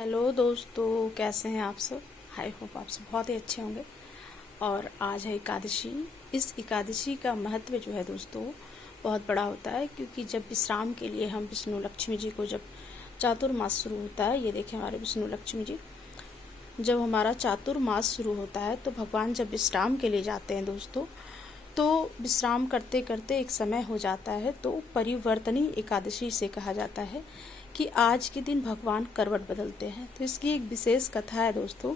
Hello दोस्तों, कैसे हैं आप सब। आई होप आप सब बहुत ही अच्छे होंगे। और आज है एकादशी। इस एकादशी का महत्व जो है दोस्तों बहुत बड़ा होता है, क्योंकि जब विश्राम के लिए हम विष्णु लक्ष्मी जी को, जब चातुर्मास शुरू होता है, ये देखें हमारे विष्णु लक्ष्मी जी, जब हमारा चातुर्मास शुरू होता है तो भगवान जब विश्राम के लिए जाते हैं दोस्तों, तो विश्राम करते करते एक समय हो जाता है, तो परिवर्तनी एकादशी से कहा जाता है कि आज के दिन भगवान करवट बदलते हैं। तो इसकी एक विशेष कथा है दोस्तों,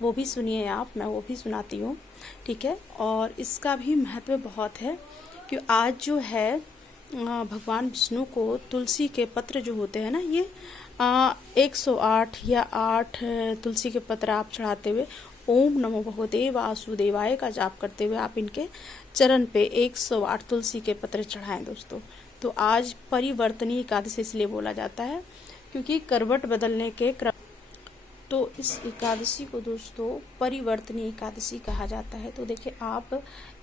वो भी सुनिए आप, मैं वो भी सुनाती हूँ, ठीक है। और इसका भी महत्व बहुत है कि आज जो है भगवान विष्णु को तुलसी के पत्र जो होते हैं ना, ये 108 या 8 तुलसी के पत्र आप चढ़ाते हुए ओम नमो भगवते वासुदेवाय का जाप करते हुए आप इनके चरण पे 108 तुलसी के पत्र चढ़ाएं दोस्तों। तो आज परिवर्तनीय एकादशी इसलिए बोला जाता है क्योंकि करवट बदलने के क्रम, तो इस एकादशी को दोस्तों परिवर्तनीय एकादशी कहा जाता है। तो देखिए, आप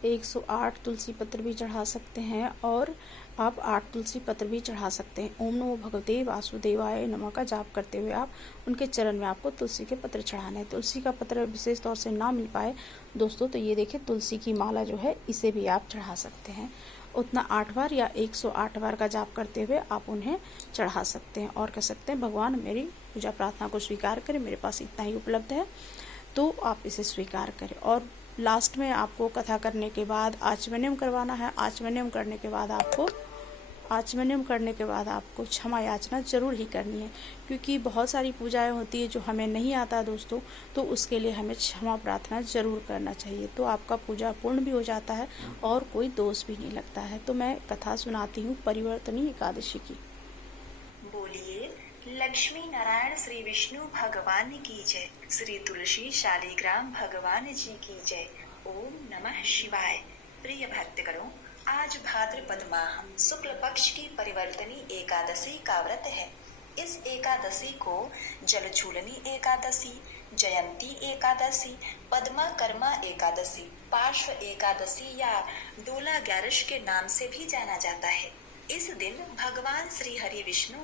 108 तुलसी पत्र भी चढ़ा सकते हैं और आप 8 तुलसी पत्र भी चढ़ा सकते हैं। ओम नमो भगवते वासुदेवाय नमः का जाप करते हुए आप उनके चरण में आपको तुलसी के पत्र चढ़ाने हैं। तुलसी का पत्र विशेष तौर से ना मिल पाए दोस्तों, तो ये देखिए तुलसी की माला जो है, इसे भी आप चढ़ा सकते हैं। उतना 8 बार या 108 बार का जाप करते हुए आप उन्हें चढ़ा सकते हैं और कह सकते हैं भगवान मेरी पूजा प्रार्थना को स्वीकार करें, मेरे पास इतना ही उपलब्ध है, तो आप इसे स्वीकार करें। और लास्ट में आपको कथा करने के बाद आचमन्यम करवाना है। आचमन्यम करने के बाद आपको क्षमा याचना जरूर ही करनी है, क्योंकि बहुत सारी पूजाएं होती है जो हमें नहीं आता दोस्तों, तो उसके लिए हमें क्षमा प्रार्थना जरूर करना चाहिए। तो आपका पूजा पूर्ण भी हो जाता है और कोई दोष भी नहीं लगता है। तो मैं कथा सुनाती हूँ परिवर्तनीय एकादशी की। बोलिए लक्ष्मी नारायण श्री विष्णु भगवान की जय, श्री तुलसी शालिग्राम भगवान जी की जय। ओम नमः शिवाय। प्रिय भक्तगणों, आज भाद्रपद माह शुक्ल पक्ष की परिवर्तनी एकादशी का व्रत है। इस एकादशी को जलछूलनी एकादशी, जयंती एकादशी, पद्मा कर्मा एकादशी, पार्श्व एकादशी या डोला ग्यारस के नाम से भी जाना जाता है। इस दिन भगवान श्री हरि विष्णु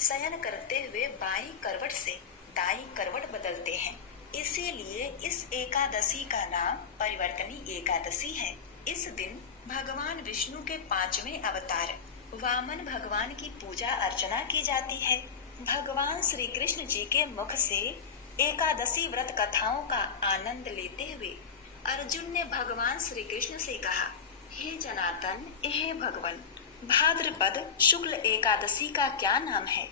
शयन करते हुए बाईं करवट से दाईं करवट बदलते हैं, इसीलिए इस एकादशी का नाम परिवर्तनी एकादशी है। इस दिन भगवान विष्णु के 5वें अवतार वामन भगवान की पूजा अर्चना की जाती है। भगवान श्री कृष्ण जी के मुख से एकादशी व्रत कथाओं का आनंद लेते हुए अर्जुन ने भगवान श्री कृष्ण से कहा, हे जनार्दन, हे भगवान, भाद्रपद शुक्ल एकादशी का क्या नाम है?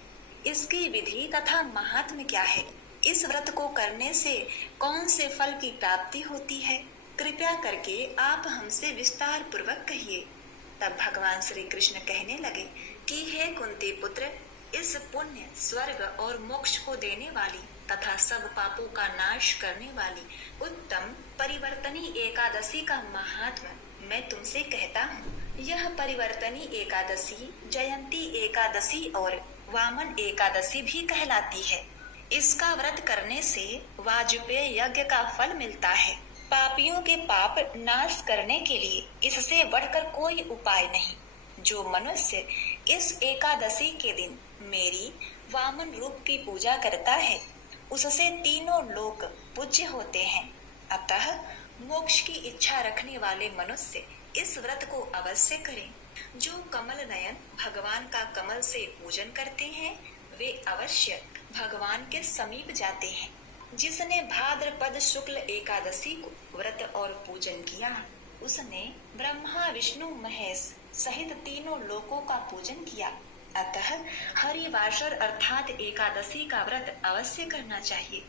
इसकी विधि तथा महात्म्य क्या है? इस व्रत को करने से कौन से फल की प्राप्ति होती है? कृपया करके आप हमसे विस्तार पूर्वक कहिए। तब भगवान श्री कृष्ण कहने लगे कि हे कुंती पुत्र, इस पुण्य, स्वर्ग और मोक्ष को देने वाली तथा सब पापों का नाश करने वाली उत्तम परिवर्तनी एकादशी का महात्म्य मैं तुमसे कहता हूँ। यह परिवर्तनी एकादशी जयंती एकादशी और वामन एकादशी भी कहलाती है। इसका व्रत करने से वाजपेय यज्ञ का फल मिलता है। पापियों के पाप नाश करने के लिए इससे बढ़कर कोई उपाय नहीं। जो मनुष्य इस एकादशी के दिन मेरी वामन रूप की पूजा करता है, उससे तीनों लोक पूज्य होते हैं। अतः मोक्ष की इच्छा रखने वाले मनुष्य इस व्रत को अवश्य करें। जो कमल नयन भगवान का कमल से पूजन करते हैं, वे अवश्य भगवान के समीप जाते हैं। जिसने भाद्रपद शुक्ल एकादशी को व्रत और पूजन किया, उसने ब्रह्मा विष्णु महेश सहित तीनों लोकों का पूजन किया। अतः हरिवासर अर्थात एकादशी का व्रत अवश्य करना चाहिए।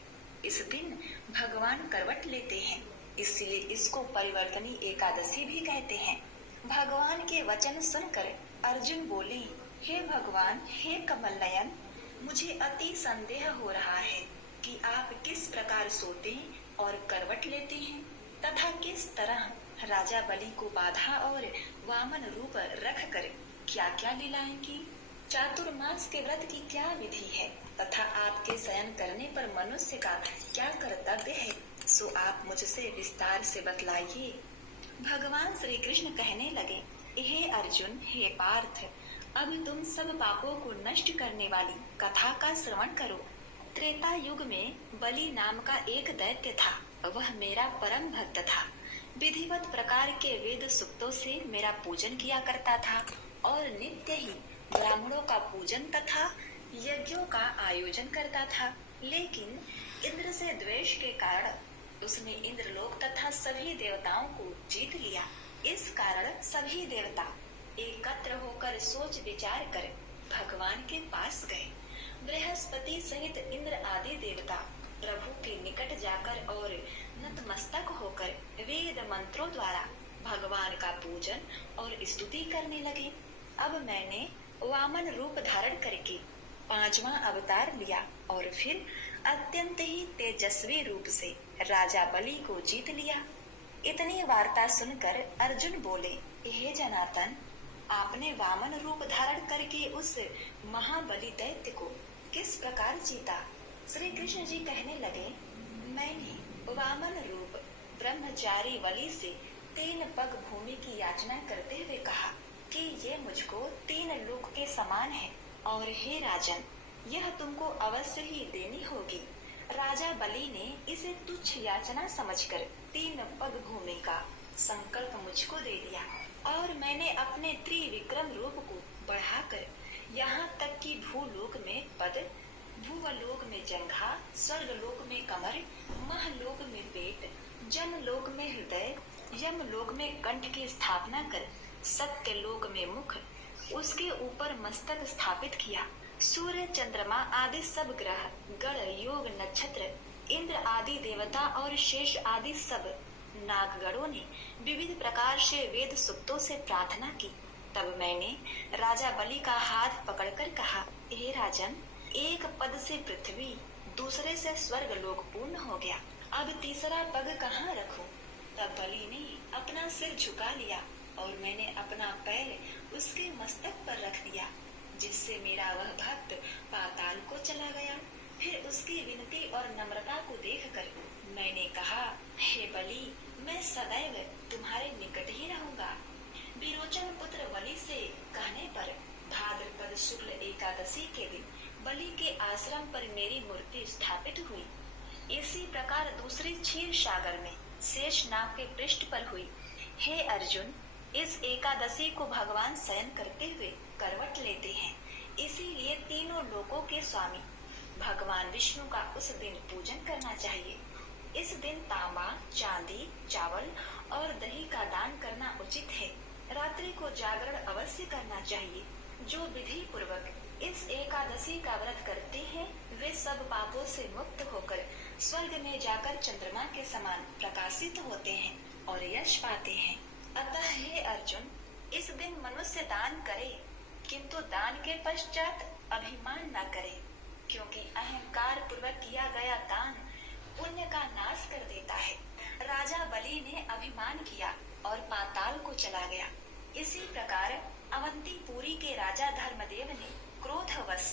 इस दिन भगवान करवट लेते हैं, इसलिए इसको परिवर्तनी एकादशी भी कहते हैं। भगवान के वचन सुनकर अर्जुन बोले, हे भगवान, हे कमल नयन, मुझे अति संदेह हो रहा है कि आप किस प्रकार सोते और करवट लेते हैं तथा किस तरह राजा बलि को बाधा और वामन रूप रखकर क्या क्या लीलाएं की। चातुर्मास के व्रत की क्या विधि है तथा आपके शयन करने पर मनुष्य का क्या कर्तव्य है, सो आप मुझसे विस्तार से बतलाइए। भगवान श्री कृष्ण कहने लगे, हे अर्जुन, हे पार्थ, अब तुम सब पापों को नष्ट करने वाली कथा का श्रवण करो। त्रेता युग में बलि नाम का एक दैत्य था। वह मेरा परम भक्त था। विधिवत प्रकार के वेद सूक्तों से मेरा पूजन किया करता था और नित्य ही ब्राह्मणों का पूजन तथा यज्ञों का आयोजन करता था। लेकिन इंद्र से द्वेष के कारण उसने इंद्रलोक तथा सभी देवताओं को जीत लिया। इस कारण सभी देवता एकत्र होकर सोच विचार कर भगवान के पास गए। बृहस्पति सहित इंद्र आदि देवता प्रभु के निकट जाकर और नतमस्तक होकर वेद मंत्रों द्वारा भगवान का पूजन और स्तुति करने लगे। अब मैंने वामन रूप धारण करके 5वां अवतार लिया और फिर अत्यंत ही तेजस्वी रूप से राजा बलि को जीत लिया। इतनी वार्ता सुनकर अर्जुन बोले, हे जनार्दन, आपने वामन रूप धारण करके उस महाबली दैत्य को किस प्रकार जीता? श्री कृष्ण जी कहने लगे, मैंने वामन रूप ब्रह्मचारी बलि से 3 पग भूमि की याचना करते हुए कहा कि ये मुझको 3 लोक के समान है और हे राजन, यह तुमको अवश्य ही देनी होगी। राजा बलि ने इसे तुच्छ याचना समझकर 3 पग भूमि का संकल्प मुझको दे दिया और मैंने अपने त्रिविक्रम रूप को बढ़ाकर यहाँ तक कि भूलोक में पद, भूवलोक में जंघा, स्वर्गलोक में कमर, महलोक में पेट, जनलोक में हृदय, यमलोक में कंठ की स्थापना कर सत्यलोक में मुख, उसके ऊपर मस्तक स्थापित किया। सूर्य, चंद्रमा आदि सब ग्रह, गण, योग, नक्षत्र, इंद्र आदि देवता और शेष आदि सब नागगणों ने विविध प्रकार से वेद सूक्तों से प्रार्थना की। तब मैंने राजा बलि का हाथ पकड़कर कहा, हे राजन, एक पद से पृथ्वी, दूसरे से स्वर्ग लोक पूर्ण हो गया। अब तीसरा पग कहाँ रखूं? तब बलि ने अपना सिर झुका लिया और मैंने अपना पैर उसके मस्तक पर रख दिया, जिससे मेरा वह भक्त पाताल को चला गया। फिर उसकी विनती और नम्रता को देखकर मैंने कहा, हे बलि, मैं सदैव तुम्हारे निकट ही रहूंगा। विरोचन पुत्र बलि से कहने पर भाद्रपद शुक्ल एकादशी के दिन बलि के आश्रम पर मेरी मूर्ति स्थापित हुई। इसी प्रकार दूसरी क्षीर सागर में शेष नाग के पृष्ठ पर हुई। हे अर्जुन, इस एकादशी को भगवान शयन करते हुए करवट लेते हैं, इसीलिए तीनों लोकों के स्वामी भगवान विष्णु का उस दिन पूजन करना चाहिए। इस दिन तांबा, चांदी, चावल और दही का दान करना उचित है। रात्रि को जागरण अवश्य करना चाहिए। जो विधि पूर्वक इस एकादशी का व्रत करते हैं, वे सब पापों से मुक्त होकर स्वर्ग में जाकर चंद्रमा के समान प्रकाशित होते हैं और यश पाते हैं। अतः हे अर्जुन, इस दिन मनुष्य दान करे, किंतु दान के पश्चात अभिमान न करे, क्योंकि अहंकार पूर्वक किया गया दान पुण्य का नाश कर देता है। राजा बलि ने अभिमान किया और पाताल को चला गया। इसी प्रकार अवंतीपुरी के राजा धर्मदेव ने क्रोधवश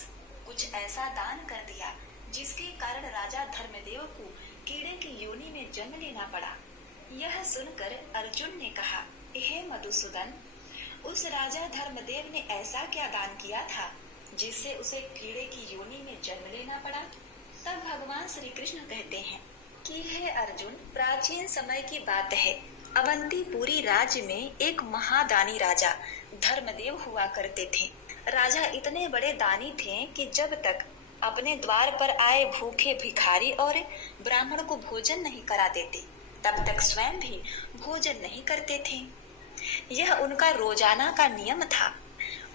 कुछ ऐसा दान कर दिया, जिसके कारण राजा धर्मदेव को कीड़े की योनि में जन्म लेना पड़ा। यह सुनकर अर्जुन ने कहा, हे मधुसूदन, उस राजा धर्मदेव ने ऐसा क्या दान किया था जिससे उसे कीड़े की योनि में जन्म लेना पड़ा? तब भगवान श्री कृष्ण कहते हैं कि हे अर्जुन, प्राचीन समय की बात है। अवंतीपुरी राज्य में एक महादानी राजा धर्मदेव हुआ करते थे। राजा इतने बड़े दानी थे कि जब तक अपने द्वार पर आए भूखे भिखारी और ब्राह्मण को भोजन नहीं करा देते, तब तक स्वयं भी भोजन नहीं करते थे। यह उनका रोजाना का नियम था।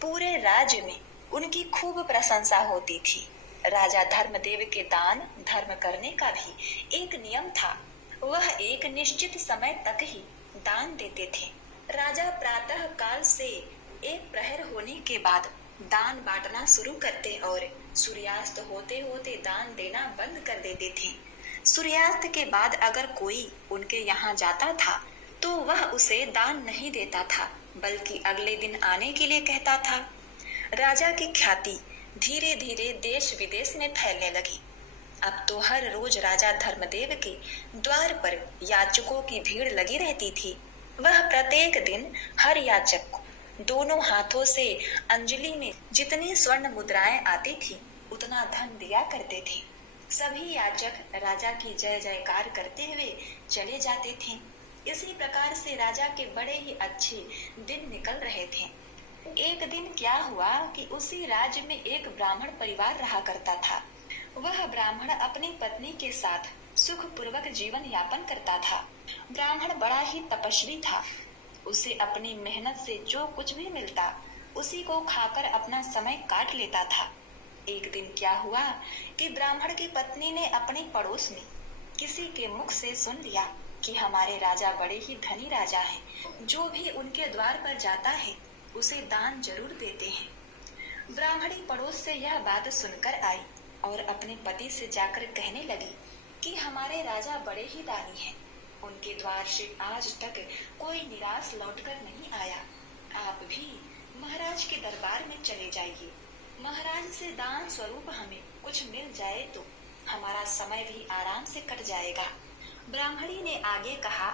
पूरे राज्य में उनकी खूब प्रशंसा होती थी। राजा धर्मदेव के दान धर्म करने का भी एक नियम था। वह एक निश्चित समय तक ही दान देते थे। राजा प्रातः काल से एक प्रहर होने के बाद दान बांटना शुरू करते और सूर्यास्त होते होते दान देना बंद कर देते थे। सूर्यास्त के बाद अगर कोई उनके यहाँ जाता था तो वह उसे दान नहीं देता था, बल्कि अगले दिन आने के लिए कहता था। राजा की ख्याति धीरे धीरे देश विदेश में फैलने लगी। अब तो हर रोज राजा धर्मदेव के द्वार पर याचकों की भीड़ लगी रहती थी। वह प्रत्येक दिन हर याचक को दोनों हाथों से अंजलि में जितनी स्वर्ण मुद्राएं आती थी, उतना धन दिया करते थे। सभी याचक राजा की जय जयकार करते हुए चले जाते थे। इसी प्रकार से राजा के बड़े ही अच्छे दिन निकल रहे थे। एक दिन क्या हुआ कि उसी राज्य में एक ब्राह्मण परिवार रहा करता था। वह ब्राह्मण अपनी पत्नी के साथ सुखपूर्वक जीवन यापन करता था। ब्राह्मण बड़ा ही तपस्वी था। उसे अपनी मेहनत से जो कुछ भी मिलता उसी को खाकर अपना समय काट लेता था। एक दिन क्या हुआ कि ब्राह्मण की पत्नी ने अपने पड़ोस में किसी के मुख से सुन लिया कि हमारे राजा बड़े ही धनी राजा हैं, जो भी उनके द्वार पर जाता है उसे दान जरूर देते हैं। ब्राह्मणी पड़ोस से यह बात सुनकर आई और अपने पति से जाकर कहने लगी कि हमारे राजा बड़े ही दानी हैं, उनके द्वार से आज तक कोई निराश लौटकर नहीं आया। आप भी महाराज के दरबार में चले जाइए, महाराज से दान स्वरूप हमें कुछ मिल जाए तो हमारा समय भी आराम से कट जाएगा। ब्राह्मणी ने आगे कहा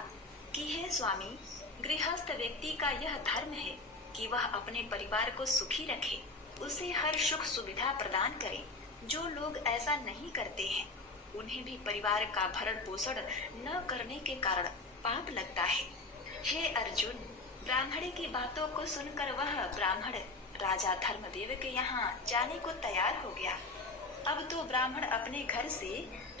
कि हे स्वामी, गृहस्थ व्यक्ति का यह धर्म है कि वह अपने परिवार को सुखी रखे, उसे हर सुख सुविधा प्रदान करे। जो लोग ऐसा नहीं करते हैं उन्हें भी परिवार का भरण पोषण न करने के कारण पाप लगता है। हे अर्जुन, ब्राह्मणी की बातों को सुनकर वह ब्राह्मण राजा धर्मदेव के यहाँ जाने को तैयार हो गया। अब तो ब्राह्मण अपने घर से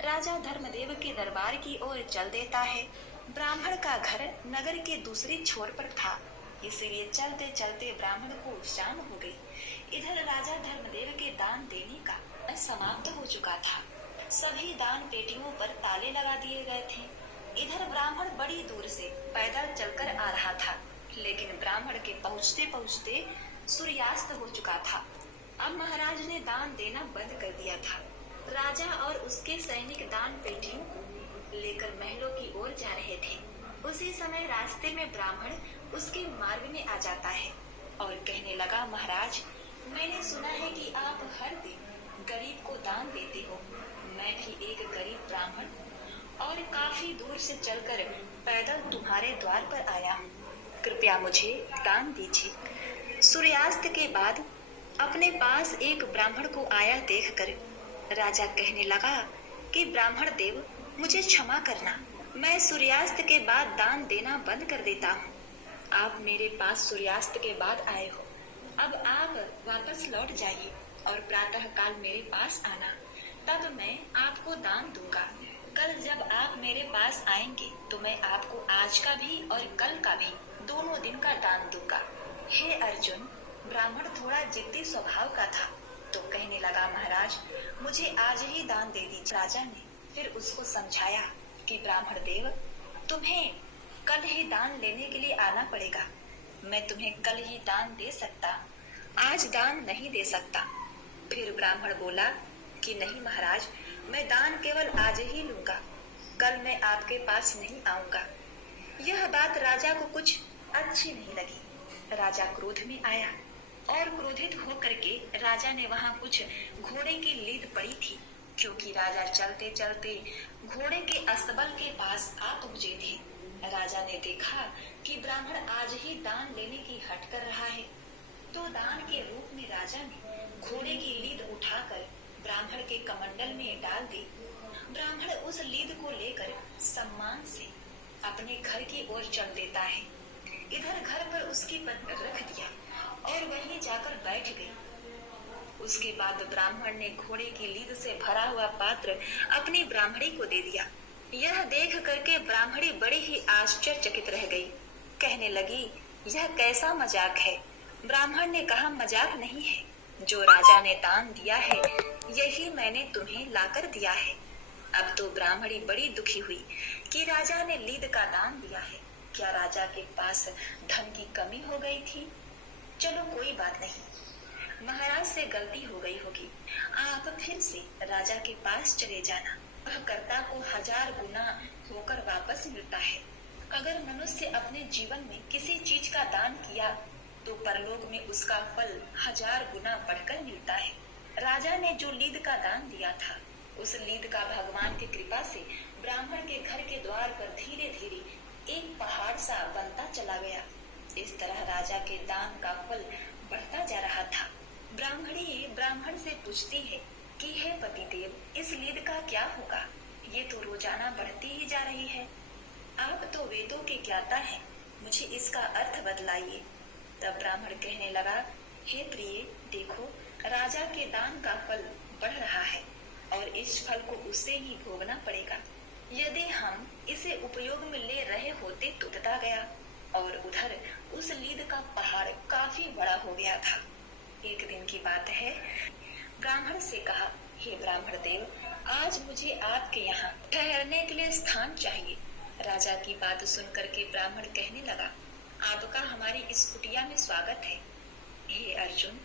राजा धर्मदेव के दरबार की ओर चल देता है। ब्राह्मण का घर नगर के दूसरी छोर पर था, इसलिए चलते चलते ब्राह्मण को शाम हो गई। इधर राजा धर्मदेव के दान देने का समाप्त हो चुका था। सभी दान पेटियों पर ताले लगा दिए गए थे। इधर ब्राह्मण बड़ी दूर से पैदल चलकर आ रहा था, लेकिन ब्राह्मण के पहुँचते पहुँचते सूर्यास्त हो चुका था। अब महाराज ने दान देना बंद कर दिया था। राजा और उसके सैनिक दान पेटी लेकर महलों की ओर जा रहे थे। उसी समय रास्ते में ब्राह्मण उसके मार्ग में आ जाता है और कहने लगा, महाराज, मैंने सुना है कि आप हर दिन गरीब को दान देते हो। मैं भी एक गरीब ब्राह्मण हूँ और काफी दूर से चलकर पैदल तुम्हारे द्वार पर आया हूँ, कृपया मुझे दान दीजिए। सूर्यास्त के बाद अपने पास एक ब्राह्मण को आया देखकर राजा कहने लगा कि ब्राह्मण देव, मुझे क्षमा करना, मैं सूर्यास्त के बाद दान देना बंद कर देता हूँ। आप मेरे पास सूर्यास्त के बाद आए हो, अब आप वापस लौट जाइए और प्रातः काल मेरे पास आना, तब मैं आपको दान दूंगा। कल जब आप मेरे पास आएंगे तो मैं आपको आज का भी और कल का भी दोनों दिन का दान दूंगा। हे अर्जुन, ब्राह्मण थोड़ा जिद्दी स्वभाव का था तो कहने लगा, महाराज, मुझे आज ही दान दे दीजिए। राजा ने फिर उसको समझाया कि ब्राह्मण देव, तुम्हें कल ही दान लेने के लिए आना पड़ेगा। मैं तुम्हें कल ही दान दे सकता, आज दान नहीं दे सकता। फिर ब्राह्मण बोला कि नहीं महाराज, मैं दान केवल आज ही लूंगा, कल मैं आपके पास नहीं आऊंगा। यह बात राजा को कुछ अच्छी नहीं लगी। राजा क्रोध में आया और क्रोधित होकर के राजा ने वहां कुछ घोड़े की लीद पड़ी थी, क्योंकि राजा चलते चलते घोड़े के अस्तबल के पास आ पहुंचे थे। राजा ने देखा कि ब्राह्मण आज ही दान लेने की हट कर रहा है, तो दान के रूप में राजा ने घोड़े की लीद उठाकर ब्राह्मण के कमंडल में डाल दी। ब्राह्मण उस लीद को लेकर सम्मान से अपने घर की ओर चल देता है। इधर घर पर उसकी पत्नी रख दिया और वहीं जाकर बैठ गई। उसके बाद ब्राह्मण ने घोड़े की लीद से भरा हुआ पात्र अपनी ब्राह्मणी को दे दिया। यह देख करके ब्राह्मणी बड़ी ही आश्चर्यचकित रह गई। कहने लगी, यह कैसा मजाक है? ब्राह्मण ने कहा, मजाक नहीं है, जो राजा ने दान दिया है यही मैंने तुम्हें लाकर दिया है। अब तो ब्राह्मणी बड़ी दुखी हुई कि राजा ने लीद का दान दिया है। क्या राजा के पास धन की कमी हो गई थी? चलो कोई बात नहीं, महाराज से गलती हो गई होगी, आप फिर से राजा के पास चले जाना। वह कर्ता को 1000 गुना होकर वापस मिलता है। अगर मनुष्य अपने जीवन में किसी चीज का दान किया तो परलोक में उसका फल 1000 गुना बढ़कर मिलता है। राजा ने जो लीद का दान दिया था, उस लीद का भगवान की कृपा से ब्राह्मण के घर के द्वार पर धीरे धीरे एक पहाड़ सा बनता चला गया। इस तरह राजा के दान का फल बढ़ता जा रहा था। ब्राह्मणी ब्राह्मण से पूछती है कि हे पतिदेव, इस लीद का क्या होगा? ये तो रोजाना बढ़ती ही जा रही है। आप तो वेदों के ज्ञाता हैं, मुझे इसका अर्थ बतलाइए। तब ब्राह्मण कहने लगा, हे प्रिय, देखो, राजा के दान का फल बढ़ रहा है और इस फल को उसे ही भोगना पड़ेगा। यदि हम इसे उपयोग में ले रहे होते तो बता गया। और उधर उस लीद का पहाड़ काफी बड़ा हो गया था। एक दिन की बात है, ब्राह्मण से कहा, हे ब्राह्मण देव, आज मुझे आपके यहाँ ठहरने के लिए स्थान चाहिए। राजा की बात सुन करके ब्राह्मण कहने लगा, आपका हमारी इस कुटिया में स्वागत है। हे अर्जुन,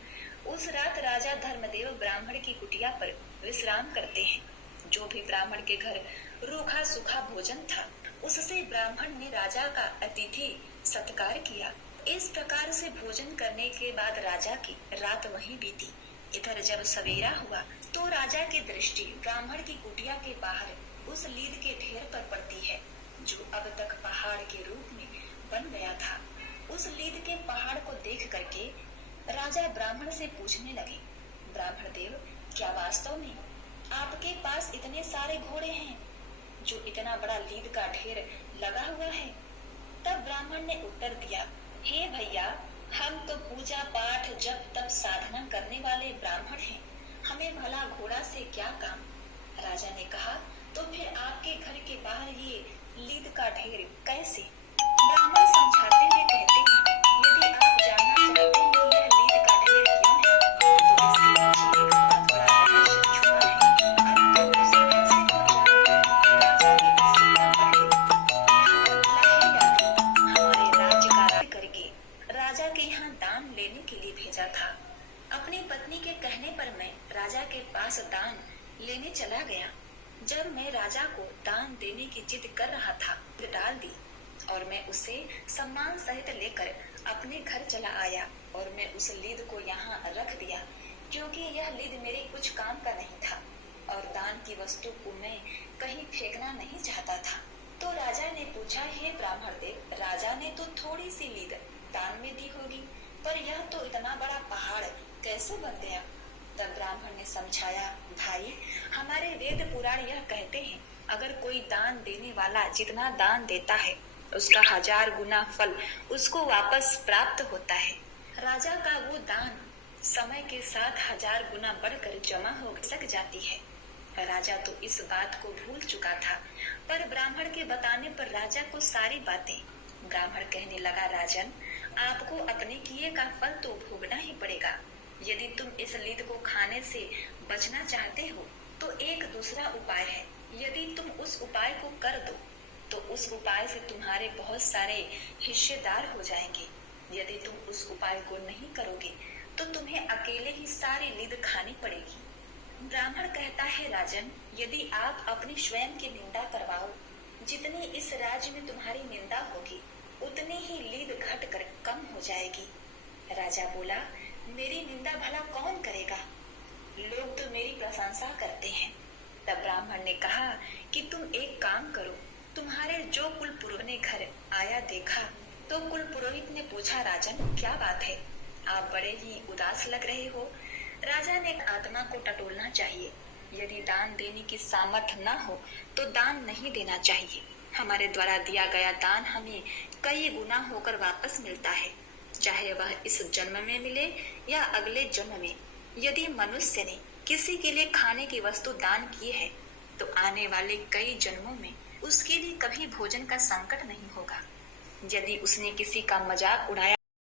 उस रात राजा धर्मदेव ब्राह्मण की कुटिया पर विश्राम करते हैं। जो भी ब्राह्मण के घर रूखा सूखा भोजन था, उससे ब्राह्मण ने राजा का अतिथि सत्कार किया। इस प्रकार से भोजन करने के बाद राजा की रात वहीं बीती। इधर जब सवेरा हुआ तो राजा की दृष्टि ब्राह्मण की कुटिया के बाहर उस लीद के ढेर पर पड़ती है, जो अब तक पहाड़ के रूप में बन गया था। उस लीद के पहाड़ को देख करके राजा ब्राह्मण से पूछने लगे, ब्राह्मण देव, क्या वास्तव में आपके पास इतने सारे घोड़े हैं जो इतना बड़ा लीद का ढेर लगा हुआ है? तब ब्राह्मण ने उत्तर दिया, हे भैया, हम तो पूजा पाठ जप तप साधना करने वाले ब्राह्मण हैं, हमें भला घोड़ा से क्या काम? राजा ने कहा, तो फिर आपके घर के बाहर ये लीद का ढेर कैसे? ब्राह्मण समझाते हुए कहते हैं, यदि आप जानना चाहते हैं कि यह लीद का ढेर क्यों है, तो इसके पीछे एक बहुत बड़ा रहस्य छुपा है। अब तो उसे कैसे राजा के यहाँ दान लेने के लिए भेजा था। अपनी पत्नी के कहने पर मैं राजा के पास दान लेने चला गया। जब मैं राजा को दान देने की जिद कर रहा था, डाल दी और मैं उसे सम्मान सहित लेकर अपने घर चला आया और मैं उस लीद को यहाँ रख दिया, क्योंकि यह लीद मेरे कुछ काम का नहीं था और दान की वस्तु को मैं कहीं फेंकना नहीं चाहता था। तो राजा ने पूछा, हे ब्राह्मण देव, राजा ने तो थोड़ी सी लीद दान में दी होगी, पर यह तो इतना बड़ा पहाड़ कैसे बन गया? तब ब्राह्मण ने समझाया, भाई, हमारे वेद पुराण यह कहते हैं, अगर कोई दान देने वाला जितना दान देता है उसका 1000 गुना फल उसको वापस प्राप्त होता है। राजा का वो दान समय के साथ 1000 गुना बढ़कर जमा हो सक जाती है। राजा तो इस बात को भूल चुका था, पर ब्राह्मण के बताने पर राजा को सारी बातें। ब्राह्मण कहने लगा, राजन, आपको अपने किए का फल तो भोगना ही पड़ेगा। यदि तुम इस लीद को खाने से बचना चाहते हो तो एक दूसरा उपाय है। यदि तुम उस उपाय को कर दो तो उस उपाय से तुम्हारे बहुत सारे हिस्सेदार हो जाएंगे। यदि तुम उस उपाय को नहीं करोगे तो तुम्हें अकेले ही सारी लीद खानी पड़ेगी। ब्राह्मण कहता है, राजन, यदि आप अपनी स्वयं की निंदा करवाओ, जितनी इस राज्य में तुम्हारी निंदा होगी उतनी ही लीद घट कर कम हो जाएगी। राजा बोला, मेरी निंदा भला कौन करेगा? लोग तो मेरी प्रशंसा करते हैं। तब ब्राह्मण ने कहा कि तुम एक काम करो, तुम्हारे जो कुल पुरोहित ने घर आया देखा तो कुल पुरोहित ने पूछा, राजन, क्या बात है? आप बड़े ही उदास लग रहे हो। राजा ने आत्मा को टटोलना चाहिए। यदि दान देने की सामर्थ्य न हो तो दान नहीं देना चाहिए। हमारे द्वारा दिया गया दान हमें कई गुना होकर वापस मिलता है, चाहे वह इस जन्म में मिले या अगले जन्म में। यदि मनुष्य ने किसी के लिए खाने की वस्तु दान की है तो आने वाले कई जन्मों में उसके लिए कभी भोजन का संकट नहीं होगा। यदि उसने किसी का मजाक उड़ाया